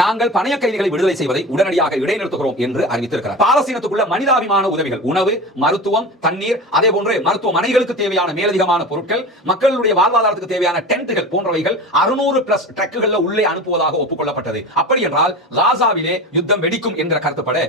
நாங்கள் பணைய கைதிகளை விடுதலை செய்வதை உடனடியாக இடைநிறுத்துகிறோம் என்று அறிவித்திருக்கிறார். பாலஸ்தீனத்துக்குள்ள மனிதாபிமான உதவிகள், உணவு, மருத்துவம், தண்ணீர், அதே போன்று மருத்துவமனைகளுக்கு தேவையான மேலதிகமான பொருட்கள், மக்களுடைய வாழ்வாதாரத்துக்கு தேவையான டென்ட்டுகள் போன்றவைகள் 600+ ட்ரக்குகள்ல உள்ளே அனுப்புவதாக ஒப்புக்கொள்ளப்பட்டது. அப்படி என்றால் காசாவிலே யுத்தம் வெடிக்கும் என்ற கருத்துப்பட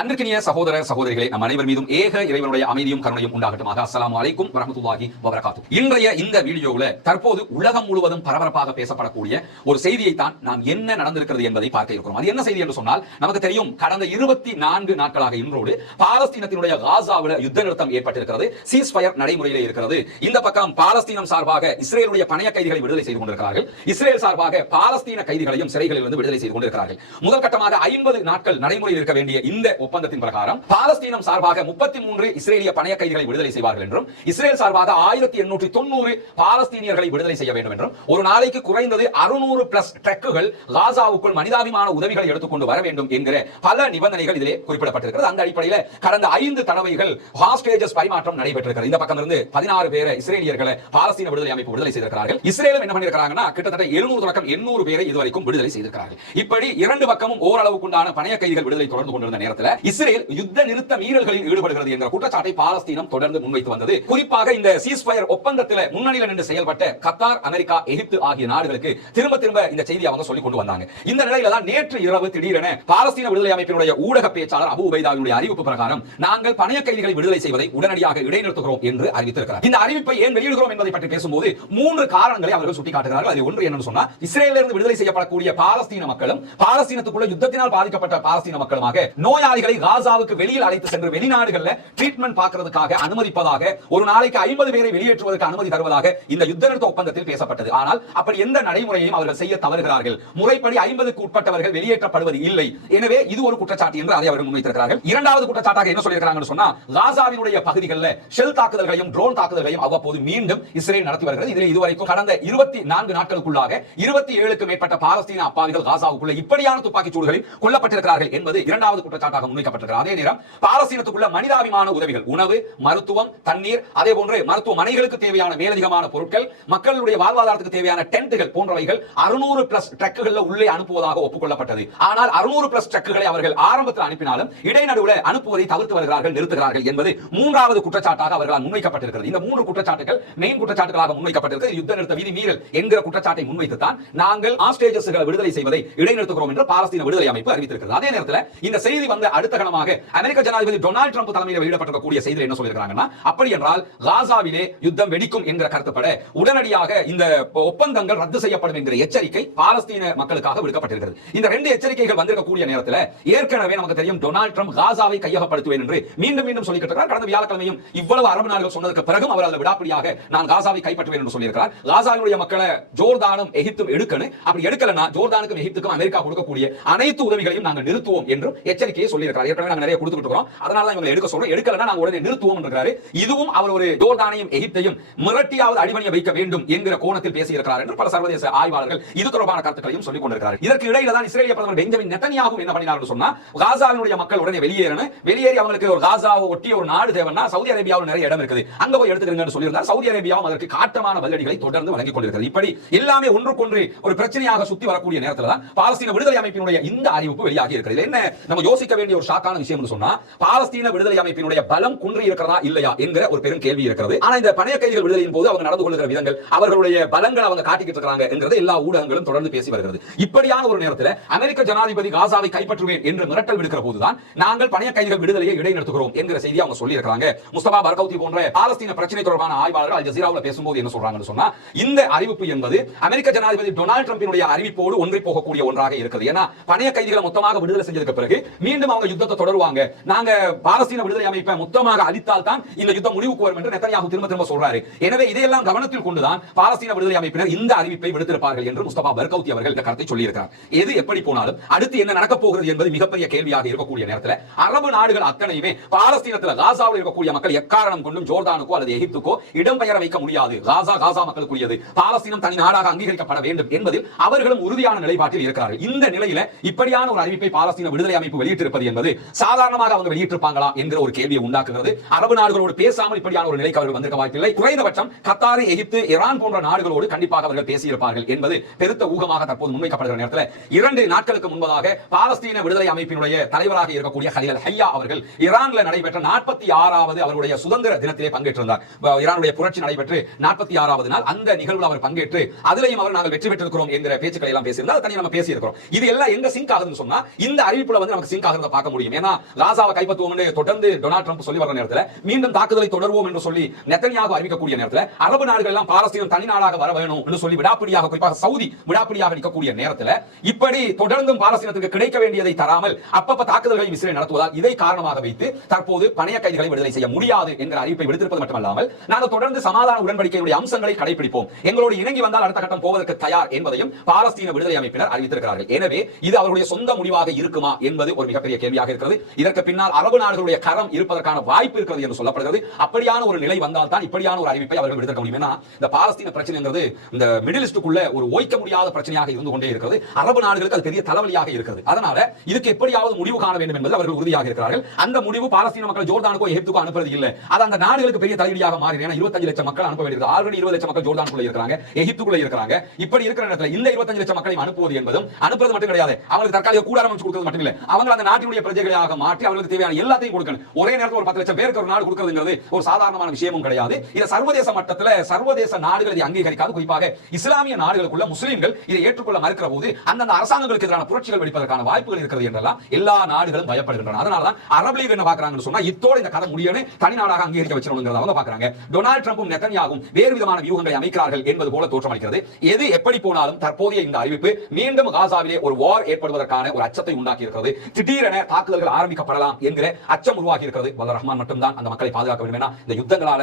அன்பிற்கினிய சகோதர சகோதரிகளே, நம் அனைவர் மீதும் ஏக இறைவனுடைய அமைதியும் கருணையும் உண்டாகட்டுமாக. அஸ்ஸலாமு அலைக்கும் வரஹ்மத்துல்லாஹி வபரகாத்துஹு. இன்றைய இந்த வீடியோவில் தற்போது உலகம் முழுவதும் பரபரப்பாக பேசப்படக்கூடிய ஒரு செய்தியை தான் நாம் என்ன நடந்திருக்கிறது என்பதை பார்க்க இருக்கிறோம். அது என்ன செய்தி என்று சொன்னால், நமக்கு தெரியும், கடந்த 24 நாட்களாக இன்றோடு பாலஸ்தீனத்தினுடைய காசாவில் யுத்த நிறுத்தம் ஏற்பட்டிருக்கிறது. சீஸ் ஃபயர் நடைமுறையிலே இருக்கிறது. இந்த பக்கம் பாலஸ்தீனம் சார்பாக இஸ்ரேலுடைய பணைய கைதிகளை விடுதலை செய்து கொண்டிருக்கிறார்கள். இஸ்ரேல் சார்பாக பாலஸ்தீன கைதிகளையும் சிறைகளில் இருந்து விடுதலை செய்து கொண்டிருக்கிறார்கள். முதல் கட்டமாக 50 நாட்கள் நடைமுறையில் இருக்க வேண்டிய இந்த ஒப்பந்தத்தின் பிரகாரம் பாலஸ்தீனம் சார்பாக 33 இஸ்ரேலிய பணைய கைதிகளை விடுதலை செய்வார்கள் என்றும், இஸ்ரேல் சார்பாக 1890 பாலஸ்தீனியர்களை விடுதலை செய்ய வேண்டும் என்றும், ஒரு நாளைக்கு குறைந்தது 600+ ட்ரக்குகள் காசாவுக்குள் மனிதாபிமான உதவிகளை எடுத்துக்கொண்டு வர வேண்டும் என்கிற பல நிபந்தனைகள் இதிலே குறிப்பிடப்பட்டிருக்கிறது. அந்த அடிப்படையில் கடந்த 5 தடவைகள் ஹாஸ்டேஜஸ் பரிமாற்றம் நடைபெற்றிருக்கிறது. இந்த பக்கம் இருந்து 16 பேரை இஸ்ரேலியர்களை பாலஸ்தீன விடுதலை அமைப்பு விடுதலை செய்திருக்கிறார்கள். இஸ்ரேலும் என்ன பண்ணிருக்காங்கன்னா, கிட்டத்தட்ட 700 தொடக்கம் 800 பேரை இதுவரைக்கும் விடுதலை செய்திருக்கிறார்கள். இப்படி இரண்டு பக்கமும் ஓரளவுக்குண்டான பணைய கைதிகள் விடுதலை தொடர்ந்து கொண்டிருந்த நேரத்தில் இஸ்ரேல் யுத்த நிறுத்த மீறல்களில் ஈடுபடுகிறது என்ற குற்றச்சாட்டை பாலஸ்தீனம் தொடர்ந்து முன்வைத்து வந்தது. குறிப்பாக இந்த சீஸ்ஃபயர் ஒப்பந்தத்தில் முன்னணியில் நின்று செயல்பட்ட கத்தார், அமெரிக்கா, எகிப்து ஆகிய நாடுகளுக்கு திரும்ப திரும்ப இந்த செய்தி அவங்க சொல்லிக் கொண்டு வந்தாங்க. இந்த நிலையில தான் நேற்று இரவு திடீரென பாலஸ்தீன விடுதலை அமைப்பினுடைய ஊடக பேச்சாளர் அபு உபைதாவினுடைய அறிவிப்பு பிரகாரம் நாங்கள் பணைய கைதிகளை விடுதலை செய்வதை உடனடியாக இடைநிறுத்துகிறோம் என்று அறிவித்திருக்கிறார். இந்த அறிவிப்பை ஏன் வெளியிடுகிறோம் என்பதை பற்றி பேசும்போது 3 காரணங்களை அவர்கள் சுட்டிக்காட்டுகிறார்கள். அது ஒன்று என்னன்னு சொன்னா, இஸ்ரேலிலிருந்து விடுதலை செய்யப்படக்கூடிய பாலஸ்தீன மக்களும் பாலஸ்தீனத்துக்குள்ள யுத்தத்தினால் பாதிக்கப்பட்ட பாலஸ்தீன மக்களுமாக நோயாளிகளை காசாவுக்கு வெளியில் அழைத்து சென்று வெளிநாடுகளில் ட்ரீட்மெண்ட் பார்க்கிறதுக்காக அனுமதிப்பதாக, ஒரு நாளைக்கு 50 பேரை வெளியேற்றுவதற்கு அனுமதி தருவதாக இந்த யுத்த நிறுத்த ஒப்பந்தத்தில் பேசப்பட்டது. ஆனால் அப்படி எந்த நடைமுறையையும் அவர்கள் செய்ய தவறுகிறார்கள். முறைப்படி 50க்கு உட்பட்டவர்கள் வெளியேற்றப்படுவது இல்லை. எனவே இது ஒரு குற்றச்சாட்டு என்று அதை அவர்கள் முன்வைத்திருக்கிறார்கள். இரண்டாவது குற்றச்சாட்டாக என்ன சொல்லியிருக்கிறாங்கன்னு சொன்னா, காசாவினுடைய பகுதிகளில் ஷெல் தாக்குதல்களையும் ட்ரோன் தாக்குதல்களையும் அவ்வப்போது மீண்டும் இஸ்ரேல் நடத்தி வருகிறது. இதில் இதுவரைக்கும் கடந்த 24 நாட்களுக்குள்ளாக 27க்கும் மேற்பட்ட பாலஸ்தீன அப்பாவிகள் காசாவுக்குள்ள இப்படியான துப்பாக்கி சூடுகளில் கொல்லப்பட்டிருக்கிறார்கள் என்பது இரண்டாவது குற்றச்சாட்டாக முன்வைக்கப்பட்டிருக்கிறது. அதே நேரம் பாலஸ்தீனத்துக்குள்ள மனிதாபிமான உதவிகள், உணவு, மருத்துவம், தண்ணீர், அதே போன்று மருத்துவமனைகளுக்கு தேவையான மேலதிகமான பொருட்கள், மக்களுடைய வாழ்வாதாரத்துக்கு தேவையான டென்ட்டுகள் போன்றவைகள் 600+ ட்ரக்குகள்ல உள்ளே அனுப்புவதாக ஒப்புக்கொள்ளப்பட்டது. ஆனால் 600+ ட்ரக்குகளை அவர்கள் ஆரம்பத்தில் அனுப்பினாலும் இடைநடுவில் அனுப்புவதை தவிர்த்து வருகிறார்கள், நிறுத்துகிறார்கள் என்பது மூன்றாவது குற்றச்சாட்டாக அவர்களால் முன்வைக்கப்பட்டிருக்கிறது. இந்த 3 குற்றச்சாட்டுகள் மெயின் குற்றச்சாட்டுகளாக முன்வைக்கப்பட்டிருக்கிறது. யுத்த நிறுத்த விதி மீறல் என்கிற குற்றச்சாட்டை முன்வைத்துத்தான் நாங்கள் ஹாஸ்டேஜஸ்களை விடுதலை செய்வதை இடைநிறுத்துகிறோம் என்று பாலஸ்தீன விடுதலை அமைப்பு அறிவித்திருக்கிறது. அதே நேரத்தில் இந்த செய்தி வந்த அடுத்த கணமாக அமெரிக்க ஜனாதிபதி டொனால்ட் ட்ரம்ப் தலைமையில் வெளியிடப்பட்டிருக்கக்கூடிய செய்தியில் என்ன சொல்லியிருக்காங்கன்னா, அப்படி என்றால் காசாவிலே யுத்தம் வெடிக்கும் என்கிற கருத்துப்பட உடனடியாக இந்த ஒப்பந்தங்கள் ரத்து செய்யப்படும் என்கிற எச்சரிக்கை பாலஸ்தீன மக்களுக்காக விடுக்கப்பட்டிருக்கிறது. இந்த 2 எச்சரிக்கைகள் வந்திருக்கக்கூடிய நேரத்தில் ஏற்கனவே நமக்கு தெரியும், டொனால்ட் ட்ரம்ப் காசாவை கையகப்படுத்துவேன் என்று மீண்டும் மீண்டும் சொல்லிட்டு இருக்கிறார். கடந்த வியாழக்கிழமையும் இவ்வளவு அரபு நாடுகள் சொன்னதற்கு பிறகும் அவர் அதில் விடாப்பிடியாக நான் காசாவை கைப்பற்றுவேன் என்று சொல்லியிருக்கிறார். காசாவினுடைய மக்களை ஜோர்தானும் எகிப்தும் எடுக்கணும், அப்படி எடுக்கலன்னா ஜோர்தானுக்கும் எகிப்துக்கும் அமெரிக்கா கொடுக்கக்கூடிய அனைத்து உதவிகளையும் நாங்கள் நிறுத்துவோம் என்றும் எச்சரிக்கையை சொல்லியிருக்கிறார். ஏற்கனவே நாங்கள் நிறைய கொடுத்துட்டு இருக்கிறோம், அதனால தான் இவங்க எடுக்க சொல்றோம், எடுக்கலன்னா நாங்க உடனே நிறுத்துவோம் என்கிறாரு. இதுவும் அவர் ஒரு ஜோர்தானையும் எகிப்தையும் மிரட்டியாவது அடிபணிய வைக்க வேண்டும் என்கிற கோணத்தில் பேசியிருக்கிறார் என்று பல சர்வதேச ஆய்வாளர்கள் இது தொடர்பான கருத்துக்களையும் சொல்லிக் கொண்டிருக்கிறார்கள். இதற்கு இடையில தான் இஸ்ரேலிய பிரதமர் பெஞ்சமின் நெத்தன்யாகு என்ன பண்ணினார் சொன்னா, காசாவினுடைய மக்கள் உடனே வெளியேறணும், வெளியேறி அவங்களுக்கு ஒரு காசாவை ஒட்டி ஒரு நாடு தேவைன்னா சவுதி அரேபியாவில் நிறைய இடம் இருக்குது, அங்க போய் எடுத்துக்கிறீங்கன்னு சொல்லியிருந்தார். சவுதி அரேபியாவும் அதற்கு காட்டமான பதிலடிகளை தொடர்ந்து வழங்கிக் கொண்டிருக்கிறது. இப்படி எல்லாமே ஒன்றுக்கொன்று ஒரு பிரச்சனையாக சுத்தி வரக்கூடிய நேரத்தில் தான் பாலஸ்தீன விடுதலை அமைப்பினுடைய இந்த அறிவிப்பு வெளியாகி இருக்கிறது. என்ன நம்ம யோசிக்க வேண்டிய ஒரு ஷாக்கான விஷயம் சொன்னா, பாலஸ்தீன விடுதலை அமைப்பினுடைய பலம் குன்றி இருக்கிறதா இல்லையா என்கிற ஒரு பெரும் கேள்வி இருக்கிறது. ஆனா இந்த பணைய கைதிகள் விடுதலையின் போது அவங்க நடந்து கொள்கிற விதங்கள், அவர்களுடைய பலங்களை அவங்க காட்டிக்கிட்டு இருக்காங்க என்கிறது எல்லா ஊடகங்களும் தொடர்ந்து பேசி வருகிறது. இப்படியான ஒரு நேரத்தில் அமெரிக்க ஜனாதிபதி காசாவை கைப்பற்றுவேன் என்று மிரட்டல் விடுக்கிற போதுதான் நாங்கள் பணைய கைதிகள் விடுதலையை இடைநிறுத்துகிறோம் என்கிற செய்தி அவங்க சொல்லி இருக்காங்க. முஸ்தபா பர்கௌதி போன்ற பாலஸ்தீன பிரச்சனை தொடர்பான ஆய்வாளர்கள் அல் ஜஸீராவில் பேசும்போது என்ன சொல்றாங்கன்னு சொன்னா, இந்த அறிவிப்பு என்பது அமெரிக்க ஜனாதிபதி டொனால்ட் ட்ரம்பினுடைய அறிவிப்போடு ஒன்றி போகக்கூடிய ஒன்றாக இருக்கிறது. ஏன்னா பணைய கைதிகளை மொத்தமாக விடுதலை செஞ்சதுக்கு பிறகு மீண்டும் அவங்க யுத்தத்தை தொடருவாங்க, நாங்க பாலஸ்தீன விடுதலை அமைப்பை மொத்தமாக அழித்தால் தான் இந்த யுத்தம் முடிவுக்கு வரும் என்று நெத்தன்யாகு திரும்ப திரும்ப சொல்றாரு. எனவே இதையெல்லாம் கவனத்தில் கொண்டுதான் பாலஸ்தீன விடுதலை அமைப்பினர் இந்த அறிவிப்பை விடுத்திருப்பார்கள் என்று முஸ்தபா பர்கௌத்தி அவர்கள் இந்த கருத்தை சொல்லியிருக்கிறார். எது எப்படி போனாலும் அடுத்து என்ன நடக்க போகிறது என்பது மிகப்பெரிய கேள்வியாக இருக்கக்கூடிய நேரத்தில் அரபு நாடுகள் அத்தனையுமே பாலஸ்தீனத்தில் காசாவில் இருக்கக்கூடிய மக்கள் எக்காரணம் கொண்டும் ஜோர்டானுக்கோ அல்லது எகிப்துக்கோ இடம்பெயர வைக்க முடியாது, காசா மக்களுக்குரியது, பாலஸ்தீனம் தனி நாடாக அங்கீகரிக்கப்பட வேண்டும் என்பதில் அவர்களும் உறுதியான நிலைப்பாட்டில் இருக்கிறார்கள். இந்த நிலையில இப்படியான ஒரு அறிவிப்பை பாலஸ்தீன விடுதலை அமைப்பு வெளியிட்டிருப்பது என்பது சாதாரணமாக அவங்க வெளியிட்டிருப்பாங்களா என்கிற ஒரு கேள்வியை உண்டாக்குகிறது. அரபு நாடுகளோடு பேசாமல் இப்படியான ஒரு நிலைக்கு அவர்கள் வந்திருக்க வாய்ப்பில்லை. குறைந்தபட்சம் கத்தார், எகிப்து, ஈரான் போன்ற நாடுகளோடு கண்டிப்பாக அவர்கள் பேசியிருப்பார்கள் என்பது பெருத்த ஊகமாக தற்போது முன்வைக்கப்படுகிற நேரத்தில் 2 நாட்களுக்கு முன்பதாக பாலஸ்தீன விடுதலை அமைப்பினுடைய தலைவராக இருக்கக்கூடிய ஹலீல் அல்-ஹையா அவர்கள் ஈரான்ல நடைபெற்ற 46வது அவருடைய சுதந்திர தினத்திலே பங்கேற்றிருந்தார். ஈரானுடைய புரட்சி நடைபெற்று 46வது நாள் அந்த நிகழ்வில் அவர் பங்கேற்று அதிலேயும் அவர் நாங்கள் வெற்றி பெற்றிருக்கிறோம் என்கிற பேச்சுக்களை எல்லாம் பேசியிருந்தால் தனி நம்ம பேசியிருக்கிறோம். இது எல்லாம் எங்க சிங்க் ஆகுதுன்னு சொன்னா இந்த அறிவிப்புல வந்து நமக்கு சிங்க் ஆகிறத பார்க்க முடியும். ஏன்னா காசாவை கைப்பற்றுவோம் என்று தொடர்ந்து டொனால்ட் ட்ரம்ப் சொல்லி வர நேரத்தில் மீண்டும் தாக்குதலை தொடர்வோம் என்று சொல்லி நெத்தன்யாகு அறிவிக்கக்கூடிய நேரத்தில் அரபு நாடுகள் எல்லாம் பாலஸ்தீனம் தனி நாடாக வர வேணும் என்று சொல்லி விடாப்பிடியாக, குறிப்பாக சவுதி விடாப்பிடியாக நிற்கக்கூடிய நேரத்தில் இப்படி தொடர்ந்தும் பாலஸ்தீனத்துக்கு கிடைக்க வேண்டியதை தராமல் அப்பப்ப தாக்குதல்களை இஸ்ரேல் நடத்துவதால் இதை காரணமாக வைத்து தற்போது பணைய கைதிகளை விடுதலை செய்ய முடியாது என்கிற அறிவிப்பை விடுத்திருப்பது மட்டுமல்லாமல் நாங்கள் தொடர்ந்து சமாதான உடன்படிக்கையுடைய அம்சங்களை கடைபிடிப்போம், எங்களோடு இணங்கி வந்தால் அடுத்த கட்டம் போவதற்கு தயார் என்பதையும் பாலஸ்தீன விடுதலை அமைப்பினர் அறிவித்திருக்கிறார்கள். எனவே இது அவருடைய சொந்த முடிவாக இருக்குமா என்பது ஒரு மிகப்பெரிய கேள்வியாக இருக்கிறது. இதற்கு பின்னால் அரபு நாடுகளுடைய கரம் இருப்பதற்கான வாய்ப்பு இருக்கிறது என்று சொல்லப்படுகிறது. அப்படியான ஒரு நிலை வந்தால் தான் இப்படியான ஒரு அறிவிப்பை அவர்கள் விடுத்திருக்க முடியும். ஏன்னா இந்த பாலஸ்தீன பிரச்சனைங்கிறது இந்த மிடில் ஈஸ்டுக்குள்ள ஒரு ஓய்க்க முடியாத பிரச்சனையாக இருந்து கொண்டே இருக்கிறது. அரபு நாடுகளுக்கு அது பெரிய தலைவலியாக இருக்கிறது. அதனால இதுக்கு எப்படியாவது முடிவு காண வேண்டும் என்பது அவர்கள் உறுதியாக இருக்கிறார்கள். அந்த முடிவு பாலஸ்தீன மக்கள் ஜோர்டானுக்கோ எகிப்துக்கோ அனுப்புறது இல்லை, அது அந்த நாடுகளுக்கு பெரிய தலைவலியாக மாறி 25 லட்சம் மக்கள் அனுப்ப வேண்டியது. ஆல்ரெடி 20 லட்சம் மக்கள் ஜோர்டானுக்குள்ள இருக்காங்க, எகிப்துக்குள்ள இருக்காங்க. இப்படி இருக்கிற நேரத்தில் இந்த 25 லட்சம் மக்களை அனுப்புவது என்பதும் அனுப்புறது மட்டும் கிடையாது, அவங்களுக்கு தற்காலிக கூடாரம் அமைச்சு கொடுக்கிறது மட்டும் இல்லை, அவங்க அந்த நாட்டினுடைய பிரஜைகளாக மாற்றி அவர்களுக்கு தேவையான எல்லாத்தையும் கொடுக்கணும். ஒரே நேரத்தில் ஒரு 10 லட்சம் பேருக்கு ஒரு நாடு கொடுக்கிறதுங்கிறது ஒரு சாதாரணமான விஷயமும் கிடையாது. இது சர்வதேச மட்டத்தில் சர்வதேச நாடுகள் இதை அங்கீகரிக்காது. குறிப்பாக இஸ்லாமிய நாடுகளுக்குள்ள முஸ்லிம்கள் இதை ஏற்றுக்கொள்ள மறுக்கிற போது அந்தந்த அரசாங்கங்களுக்கு எதிரான புரட்சிகள் வெடிப்பதற்கான வாய்ப்புகள் இருக்கிறது என்றெல்லாம் எல்லா நாடுகளும் பயப்படுகின்றன. அதனாலதான் அரபு லீக் என்ன பார்க்கறாங்கன்னு சொன்னா இதோட இந்த கதை முடியணும், தனி நாடாக அங்கீகரிக்க வச்சிரணும்ங்கறத அவங்க பார்க்கறாங்க. டொனால்ட் ட்ரம்பும் நெத்தன்யாகும் வேறு விதமான வியூகங்களை அமைக்கிறார்கள் என்பது போல தோற்றமளிக்கிறது. எது எப்படி போனாலும் தற்போதைய இந்த அறிவிப்பு மீண்டும் காசாவிலே ஒரு வார் ஏற்படுவதற்கான ஒரு அச்சத்தை உண்டாக்கி இருக்கிறது. திடீரென தாக்குதல்கள் ஆரம்பிக்கப்படலாம் என்கிற அச்சம் உருவாகி இருக்கிறது. வல்ல ரஹ்மான் மட்டும்தான் அந்த மக்களை பாதுகாக்க வேண்டும். இந்த யுத்தங்களால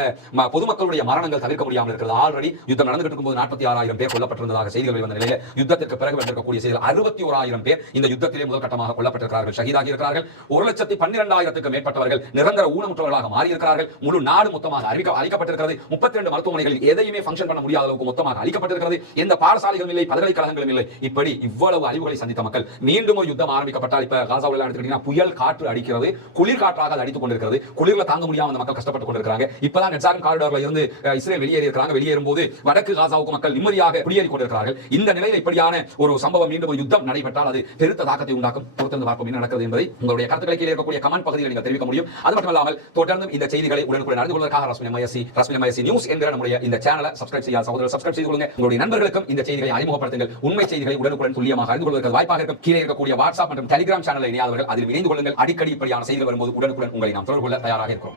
பொதுமக்களுடைய மரணங்கள் தவிர்க்க முடியாமல் இருக்கிறது. ஆல்ரெடி யுத்தம் நடந்துட்டு இருக்கும்போது 46,000 பேர் கொல்லப்பட்டிருந்ததாக செய்திகள் வந்த நிலையில் யுத்தத்திற்கு பிறகு வந்திருக்கக்கூடிய செய்திகள் 61,000 பேர் இந்த யுத்தத்திலே முதல் கட்டமாக கொல்லப்பட்டிருக்கிறார்கள், ஷஹீதாகி இருக்கிறார்கள். 1,12,000க்கும் மேற்பட்டவர்கள் நிரந்தர ஊனமுற்றவர்களாக மாறி இருக்கிறார்கள். முழு நாடு மொத்தமாக அழிக்கப்பட்டிருக்கிறது. 32 மருத்துவமனைகளில் எதையுமே ஃபங்க்ஷன் பண்ண முடியாத அளவுக்கு மொத்தமாக அழிக்கப்பட்டிருக்கிறது. எந்த பாடசாலைகளும் இல்லை, பல்கலைக்கழகங்களும் இல்லை. இப்படி இவ்வளவு அழிவுகளை சந்தித்த மக்கள் மீண்டும் ஒரு யுத்தம் ஆரம்பிக்கப்பட்டால் இப்ப காசாவில் எடுத்துக்கிட்டீங்கன்னா புயல் காற்று அடிக்கிறது, குளிர் காற்றாக அது அடித்துக் கொண்டிருக்கிறது. குளிர்ல தாங்க முடியாம அந்த மக்கள் கஷ்டப்பட்டு கொண்டிருக்கிறாங்க. இப்பதான் நெட்சாரின் காரிடார்ல இருந்து இஸ்ரேல் வெளியேறி இருக்கிறாங்க. வெளியேறும் போது வடக்கு காசாவுக்கு மக்கள் நிம்மதியாக குடியேறி கொண்டிருக்கிறார்கள். இந்த நிலையில் இப்படியான ஒரு சம்பவம் மீண்டும் ஒரு யுத்தம் நடைபெற்றால் அது பெருத்த தாக்கத்தை உண்டாக்கும். பொறுத்திருந்து பார்ப்போம் என்ன நடக்கிறது என்பதை உங்களுடைய கருத்துக்களை கீழே இருக்கக்கூடிய கமெண்ட் பகுதியில் நீங்கள் தெரிவிக்க முடியும். அது மட்டுமல்லாமல் தொடர்ந்து இந்த செய்திகளை உடனுக்குடன் அறிந்து கொள்வதற்காக ரஸ்மின் நியூஸ் என்கிற நம்முடைய இந்த சேனலை சப்ஸ்கிரைப் செய்ய சகோதரர் சப்ஸ்கிரைப் செய்து கொள்ளுங்க. உங்களுடைய நண்பர்களுக்கும் இந்த செய்திகளை அறிமுகப்படுத்துங்கள். உண்மை செய்திகளை உடனுக்குடன் துல்லியமாக அறிந்து கொள்வதற்கு வாய்ப்பாக இருக்கும். கீழே இருக்கக்கூடிய வாட்ஸ்அப் மற்றும் டெலிகிராம் சேனலை இணையாதவர்கள் அதில் இணைந்து கொள்ளுங்கள். அடிக்கடி இப்படியான செய்திகள் வரும்போது உடனுக்குடன் உங்களை நாம் தொடர்பு கொள்ள தயாராக இருக்கிறோம்.